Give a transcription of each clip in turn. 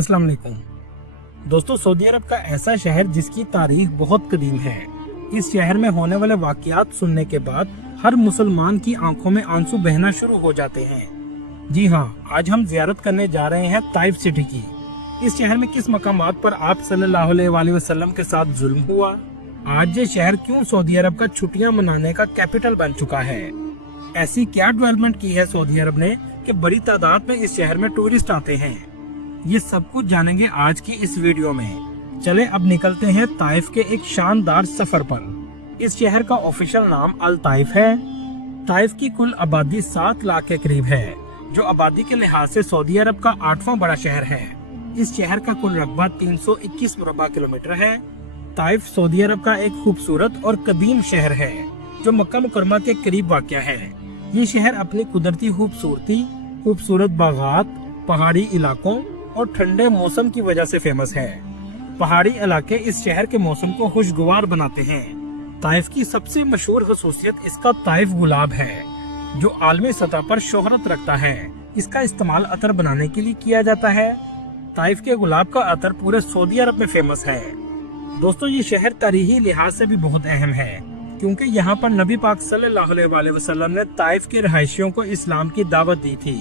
अस्सलाम वालेकुम दोस्तों, सऊदी अरब का ऐसा शहर जिसकी तारीख बहुत कदीम है। इस शहर में होने वाले वाकयात सुनने के बाद हर मुसलमान की आंखों में आंसू बहना शुरू हो जाते हैं। जी हाँ, आज हम जियारत करने जा रहे हैं ताइफ सिटी की। इस शहर में किस मकामात पर आप सल्लल्लाहु अलैहि वसल्लम के साथ जुल्म हुआ, आज ये शहर क्यों सऊदी अरब का छुट्टियां मनाने का कैपिटल बन चुका है, ऐसी क्या डेवलपमेंट की है सऊदी अरब ने कि बड़ी तादाद में इस शहर में टूरिस्ट आते हैं, ये सब कुछ जानेंगे आज की इस वीडियो में। चले अब निकलते हैं ताइफ के एक शानदार सफर पर। इस शहर का ऑफिशियल नाम अल ताइफ है। ताइफ की कुल आबादी 7 लाख के करीब है, जो आबादी के लिहाज से सऊदी अरब का 8वां बड़ा शहर है। इस शहर का कुल रकबा 321 मुरबा किलोमीटर है। ताइफ सऊदी अरब का एक खूबसूरत और कदीम शहर है जो मक्का मुकरमा के करीब वाक़या है। ये शहर अपनी कुदरती खूबसूरती, खूबसूरत बागात, पहाड़ी इलाकों और ठंडे मौसम की वजह से फेमस है। पहाड़ी इलाके इस शहर के मौसम को खुशगवार बनाते हैं। ताइफ की सबसे मशहूर खसूसियत इसका ताइफ गुलाब है, जो आलमी सतह पर शोहरत रखता है। इसका इस्तेमाल अतर बनाने के लिए किया जाता है। ताइफ के गुलाब का अतर पूरे सऊदी अरब में फेमस है। दोस्तों, ये शहर तारीखी लिहाज से भी बहुत अहम है, क्योंकि यहाँ पर नबी पाक सल्लल्लाहु अलैहि वसल्लम ने ताइफ के रहायशियों को इस्लाम की दावत दी थी।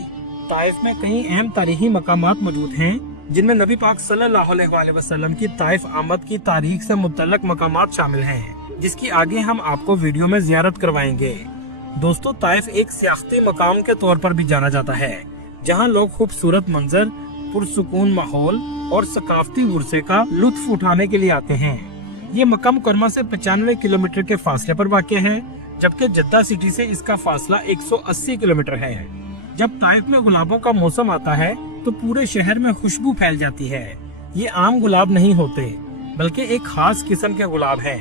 ताइफ में कई अहम तारीखी मकामात मौजूद हैं, जिनमें नबी पाक सल्लल्लाहु अलैहि वसल्लम की ताइफ आमद की तारीख से मुतल्लक मकामात शामिल हैं, जिसकी आगे हम आपको वीडियो में जियारत करवाएंगे। दोस्तों, ताइफ एक सियाहती मकाम के तौर पर भी जाना जाता है, जहां लोग खूबसूरत मंजर, पुरसुकून माहौल और सकाफती वर्से का लुत्फ उठाने के लिए आते हैं। ये मक्का मुकरमा से 95 किलोमीटर के फासले पर वाक़या है, जबकि जद्दा सिटी से इसका फासला 180 किलोमीटर है। जब ताइफ में गुलाबों का मौसम आता है तो पूरे शहर में खुशबू फैल जाती है। ये आम गुलाब नहीं होते, बल्कि एक खास किस्म के गुलाब हैं,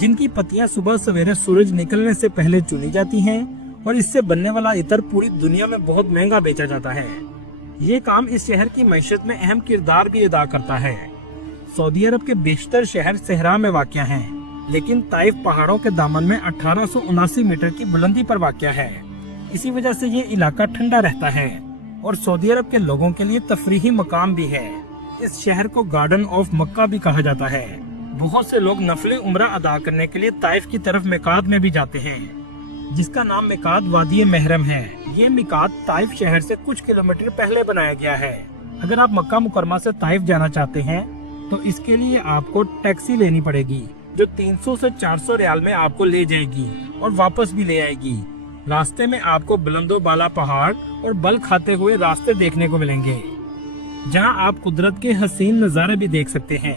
जिनकी पत्तियां सुबह सवेरे सूरज निकलने से पहले चुनी जाती हैं और इससे बनने वाला इत्र पूरी दुनिया में बहुत महंगा बेचा जाता है। ये काम इस शहर की मैशत में अहम किरदार भी अदा करता है। सऊदी अरब के बेशतर शहर सहरा में वाक़या हैं, लेकिन ताइफ पहाड़ों के दामन में 1879 मीटर की बुलंदी पर वाक़या है। इसी वजह से ये इलाका ठंडा रहता है और सऊदी अरब के लोगों के लिए तफरीही मकाम भी है। इस शहर को गार्डन ऑफ मक्का भी कहा जाता है। बहुत से लोग नफले उम्रा अदा करने के लिए ताइफ की तरफ मिकात में भी जाते हैं, जिसका नाम मिकात वादी महरम है। ये मिकात ताइफ शहर से कुछ किलोमीटर पहले बनाया गया है। अगर आप मक्का मुकरमा से ताइफ जाना चाहते हैं तो इसके लिए आपको टैक्सी लेनी पड़ेगी, जो 300 से 400 रियाल में आपको ले जाएगी और वापस भी ले आएगी। रास्ते में आपको बुलंदो बाला पहाड़ और बल खाते हुए रास्ते देखने को मिलेंगे, जहां आप कुदरत के हसीन नज़ारे भी देख सकते हैं।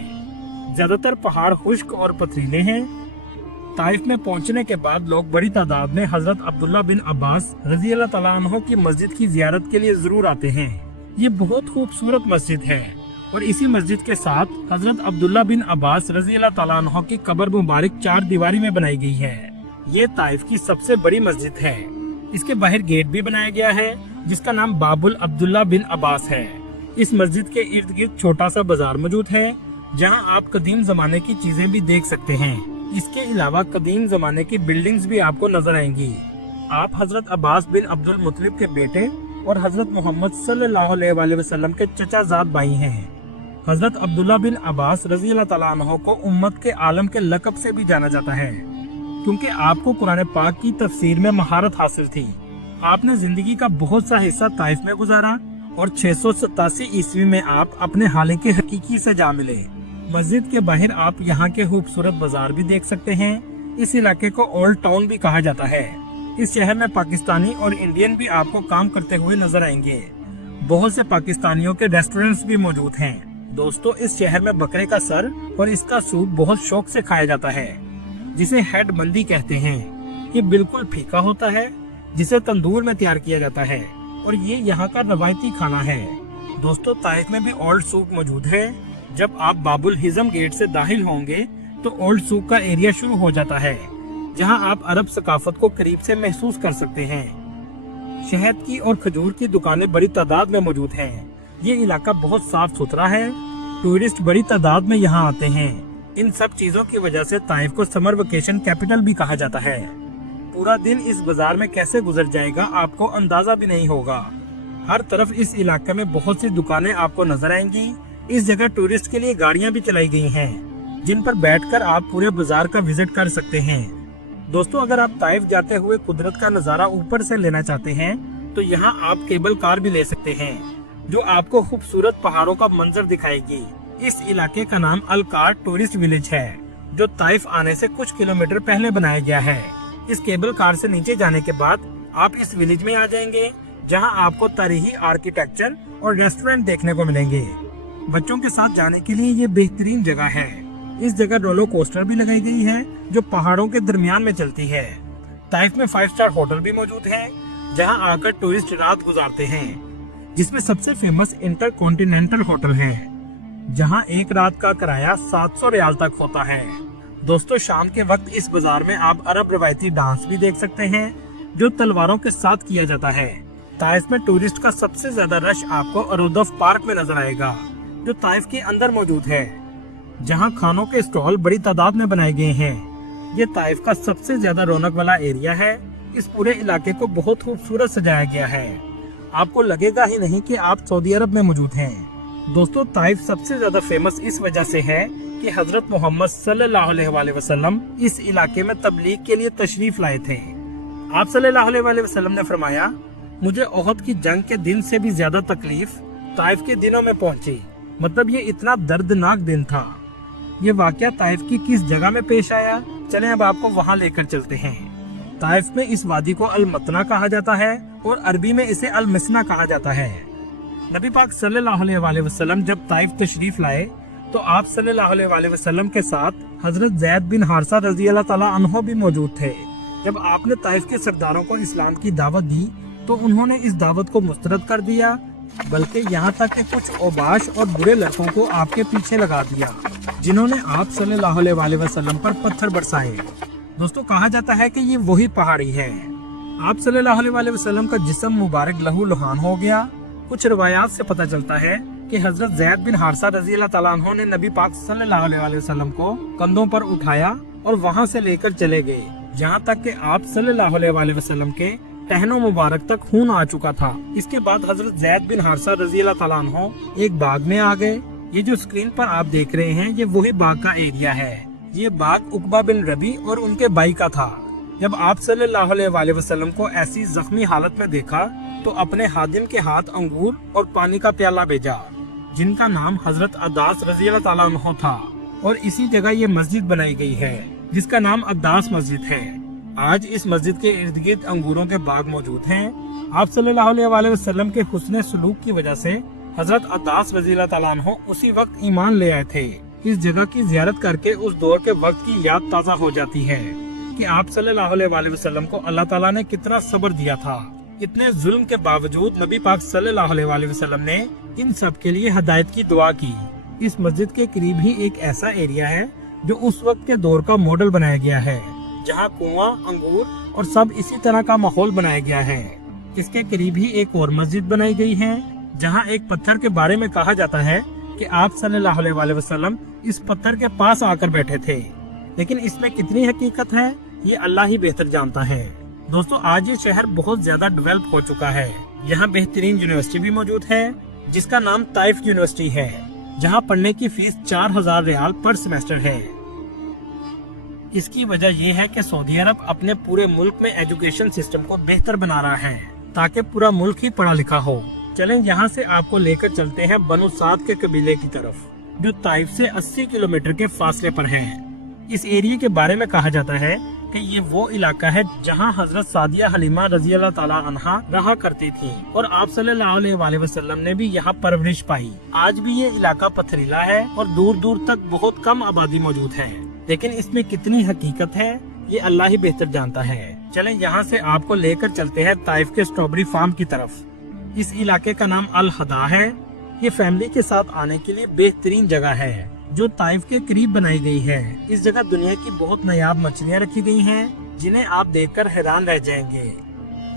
ज्यादातर पहाड़ खुश्क और पथरीले हैं। ताइफ में पहुंचने के बाद लोग बड़ी तादाद में हजरत अब्दुल्ला बिन अब्बास रजी अल्लाह तआला अन्हु की मस्जिद की जियारत के लिए जरूर आते हैं। ये बहुत खूबसूरत मस्जिद है और इसी मस्जिद के साथ हजरत अब्दुल्ला बिन अब्बास रजी अल्लाह तआला अन्हु की कब्र मुबारक 4 दीवारी में बनाई गई है। ये ताइफ की सबसे बड़ी मस्जिद है। इसके बाहर गेट भी बनाया गया है, जिसका नाम बाबुल अब्दुल्ला बिन अब्बास है। इस मस्जिद के इर्द गिर्द छोटा सा बाजार मौजूद है, जहां आप कदीम जमाने की चीजें भी देख सकते हैं। इसके अलावा कदीम जमाने की बिल्डिंग्स भी आपको नजर आएंगी। आप हजरत अब्बास बिन अब्दुल मुत्तलिब के बेटे और हजरत मोहम्मद सल्लल्लाहु अलैहि वसल्लम के चचाजाद भाई हैं। हजरत अब्दुल्ला बिन अब्बास रजी अल्लाह तआला अन्हु को उम्मत के आलम के लक़ब से भी जाना जाता है, क्योंकि आपको कुरान पाक की तफसीर में महारत हासिल थी। आपने जिंदगी का बहुत सा हिस्सा ताइफ में गुजारा और 687 ईस्वी में आप अपने हाले के हकीकी से जा मिले। मस्जिद के बाहर आप यहाँ के खूबसूरत बाजार भी देख सकते हैं। इस इलाके को ओल्ड टाउन भी कहा जाता है। इस शहर में पाकिस्तानी और इंडियन भी आपको काम करते हुए नजर आएंगे। बहुत से पाकिस्तानियों के रेस्टोरेंट्स भी मौजूद हैं। दोस्तों, इस शहर में बकरे का सर और इसका सूप बहुत शौक से खाया जाता है, जिसे हेड मंदी कहते हैं। ये बिल्कुल फीका होता है, जिसे तंदूर में तैयार किया जाता है और ये यहाँ का रवायती खाना है। दोस्तों, ताइफ में भी ओल्ड सूक मौजूद है। जब आप बाबुल हिजम गेट से दाखिल होंगे तो ओल्ड सूक का एरिया शुरू हो जाता है, जहाँ आप अरब सकाफत को करीब से महसूस कर सकते हैं। शहद की और खजूर की दुकानें बड़ी तादाद में मौजूद हैं। ये इलाका बहुत साफ सुथरा है। टूरिस्ट बड़ी तादाद में यहाँ आते हैं। इन सब चीजों की वजह से ताइफ को समर वेकेशन कैपिटल भी कहा जाता है। पूरा दिन इस बाजार में कैसे गुजर जाएगा आपको अंदाजा भी नहीं होगा। हर तरफ इस इलाके में बहुत सी दुकानें आपको नजर आएंगी। इस जगह टूरिस्ट के लिए गाड़ियां भी चलाई गई हैं, जिन पर बैठकर आप पूरे बाजार का विजिट कर सकते हैं। दोस्तों, अगर आप ताइफ जाते हुए कुदरत का नजारा ऊपर से लेना चाहते हैं तो यहाँ आप केबल कार भी ले सकते हैं, जो आपको खूबसूरत पहाड़ों का मंजर दिखाएगी। इस इलाके का नाम अल कार टूरिस्ट विलेज है, जो ताइफ आने से कुछ किलोमीटर पहले बनाया गया है। इस केबल कार से नीचे जाने के बाद आप इस विलेज में आ जाएंगे, जहां आपको तारीखी आर्किटेक्चर और रेस्टोरेंट देखने को मिलेंगे। बच्चों के साथ जाने के लिए ये बेहतरीन जगह है। इस जगह रोलर कोस्टर भी लगाई गई है, जो पहाड़ों के दरमियान में चलती है। ताइफ में 5 स्टार होटल भी मौजूद है, जहां आकर टूरिस्ट रात गुजारते हैं, जिसमें सबसे फेमस इंटरकॉन्टिनेंटल होटल है, जहां एक रात का किराया 700 रियाल तक होता है। दोस्तों, शाम के वक्त इस बाजार में आप अरब रवायती डांस भी देख सकते हैं, जो तलवारों के साथ किया जाता है। ताइफ में टूरिस्ट का सबसे ज्यादा रश आपको अरुदफ पार्क में नजर आएगा, जो ताइफ के अंदर मौजूद है, जहां खानों के स्टॉल बड़ी तादाद में बनाए गए हैं। ये ताइफ का सबसे ज्यादा रौनक वाला एरिया है। इस पूरे इलाके को बहुत खूबसूरत सजाया गया है, आपको लगेगा ही नहीं कि आप सऊदी अरब में मौजूद हैं। दोस्तों, ताइफ सबसे ज्यादा फेमस इस वजह से है कि हजरत मोहम्मद सल्लल्लाहु अलैहि वसल्लम इस इलाके में तबलीग के लिए तशरीफ लाए थे। आप सल्लल्लाहु अलैहि वसल्लम ने फरमाया, मुझे ओहद की जंग के दिन से भी ज्यादा तकलीफ ताइफ के दिनों में पहुंची। मतलब ये इतना दर्दनाक दिन था। ये वाकया ताइफ की किस जगह में पेश आया, चलें अब आपको वहाँ लेकर चलते हैं। ताइफ में इस वादी को अल मतना कहा जाता है और अरबी में इसे अल मिसना कहा जाता है। नबी पाक सल्लल्लाहु अलैहि वसल्लम जब ताइफ तशरीफ लाए तो आप सल्लल्लाहु अलैहि वसल्लम के साथ हजरत ज़ैद बिन हारिसा रजी अल्लाह ताला अन्हो भी मौजूद थे। जब आपने ताइफ के सरदारों को इस्लाम की दावत दी तो उन्होंने इस दावत को मुस्तरद कर दिया, बल्कि यहाँ तक कि कुछ ओबाश और बुरे लड़कों को आपके पीछे लगा दिया, जिन्होंने आप सल्लल्लाहु अलैहि वसल्लम पर पत्थर बरसाए। दोस्तों, कहा जाता है कि ये वही पहाड़ी है। आप सल्लल्लाहु अलैहि वसल्लम का जिस्म मुबारक लहू लुहान हो गया। कुछ रवायात से पता चलता है कि हजरत ज़ैद बिन हारिसा रजी अल्लाह ताला अन्हु ने नबी पाक सल्लल्लाहु अलैहि वसल्लम को कंधों पर उठाया और वहाँ से लेकर चले गए, जहाँ तक कि आप सल्लल्लाहु अलैहि वसल्लम के टहनों मुबारक तक खून आ चुका था। इसके बाद हजरत ज़ैद बिन हारिसा रजी अल्लाह ताला अन्हु एक बाग में आ गए। ये जो स्क्रीन पर आप देख रहे हैं, ये वही बाग का एरिया है। ये बाग उकबा बिन रबी और उनके भाई का था। जब आप सल्लल्लाहु अलैहि वसल्लम को ऐसी जख्मी हालत में देखा तो अपने हादिम के हाथ अंगूर और पानी का प्याला भेजा, जिनका नाम हजरत अद्दास रजी अल्लाह ताला अन्हु था, और इसी जगह ये मस्जिद बनाई गई है, जिसका नाम अद्दास मस्जिद है। आज इस मस्जिद के इर्द गिर्द अंगूरों के बाग मौजूद हैं। आप सल्लल्लाहु अलैहि वसल्लम के हुस्ने सलूक की वजह से हजरत अद्दास रजी अल्लाह ताला अन्हु उसी वक्त ईमान ले आए थे। इस जगह की जियारत करके उस दौर के वक्त की याद ताज़ा हो जाती है कि आप सल्लल्लाहु अलैहि वसल्लम को अल्लाह ताला ने कितना सब्र दिया था। इतने जुल्म के बावजूद नबी पाक सल्लल्लाहु अलैहि वसल्लम ने इन सब के लिए हदायत की दुआ की। इस मस्जिद के करीब ही एक ऐसा एरिया है जो उस वक्त के दौर का मॉडल बनाया गया है, जहाँ कुआं, अंगूर और सब इसी तरह का माहौल बनाया गया है। इसके करीब ही एक और मस्जिद बनाई गई है, जहाँ एक पत्थर के बारे में कहा जाता है कि आप सल्लल्लाहु अलैहि वसल्लम इस पत्थर के पास आकर बैठे थे, लेकिन इसमें कितनी हकीकत है ये अल्लाह ही बेहतर जानता है। दोस्तों, आज ये शहर बहुत ज्यादा डेवलप हो चुका है। यहाँ बेहतरीन यूनिवर्सिटी भी मौजूद है, जिसका नाम ताइफ यूनिवर्सिटी है, जहाँ पढ़ने की फीस 4000 रियाल पर सेमेस्टर है। इसकी वजह यह है कि सऊदी अरब अपने पूरे मुल्क में एजुकेशन सिस्टम को बेहतर बना रहा है, ताकि पूरा मुल्क ही पढ़ा लिखा हो। चलें यहाँ से आपको लेकर चलते हैं बनु साद के कबीले की तरफ, जो ताइफ से 80 किलोमीटर के फासले पर है। इस एरिया के बारे में कहा जाता है कि ये वो इलाका है जहाँ हजरत सादिया हलीमा रजी अल्लाह ताला अन्हा रहा करती थी, और आप सल्लल्लाहु अलैहि वसल्लम ने भी यहाँ परवरिश पाई। आज भी ये इलाका पथरीला है और दूर दूर तक बहुत कम आबादी मौजूद है, लेकिन इसमें कितनी हकीकत है ये अल्लाह ही बेहतर जानता है। चलें यहाँ से आपको लेकर चलते हैं ताइफ के स्ट्रॉबेरी फार्म की तरफ। इस इलाके का नाम अल हदा है। ये फैमिली के साथ आने के लिए बेहतरीन जगह है, जो ताइफ के करीब बनाई गई है। इस जगह दुनिया की बहुत नायाब मछलियाँ रखी गई हैं, जिन्हें आप देखकर हैरान रह जाएंगे।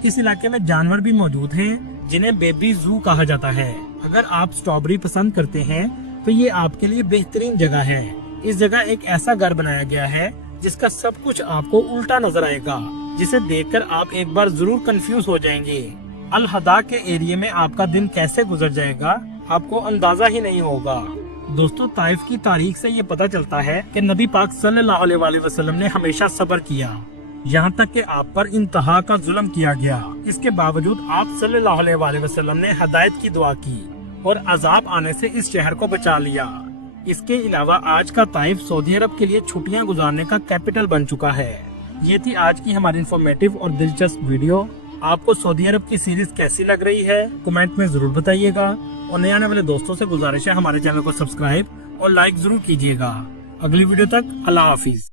इस इलाके में जानवर भी मौजूद हैं, जिन्हें बेबी जू कहा जाता है। अगर आप स्ट्रॉबेरी पसंद करते हैं तो ये आपके लिए बेहतरीन जगह है। इस जगह एक ऐसा घर बनाया गया है जिसका सब कुछ आपको उल्टा नजर आएगा, जिसे देखकर आप एक बार जरूर कंफ्यूज हो जाएंगे। अल-हदा के एरिया में आपका दिन कैसे गुजर जाएगा आपको अंदाजा ही नहीं होगा। दोस्तों, ताइफ की तारीख से ये पता चलता है कि नबी पाक सल्लल्लाहु अलैहि वसल्लम ने हमेशा सब्र किया, यहाँ तक कि आप पर इंतहा का जुल्म किया गया। इसके बावजूद आप सल्लल्लाहु अलैहि वसल्लम ने हदायत की दुआ की और अजाब आने से इस शहर को बचा लिया। इसके अलावा आज का ताइफ सऊदी अरब के लिए छुट्टियां गुजारने का कैपिटल बन चुका है। ये थी आज की हमारी इन्फॉर्मेटिव और दिलचस्प वीडियो। आपको सऊदी अरब की सीरीज कैसी लग रही है कमेंट में जरूर बताइएगा, और नए आने वाले दोस्तों से गुजारिश है हमारे चैनल को सब्सक्राइब और लाइक जरूर कीजिएगा। अगली वीडियो तक अल्लाह हाफिज।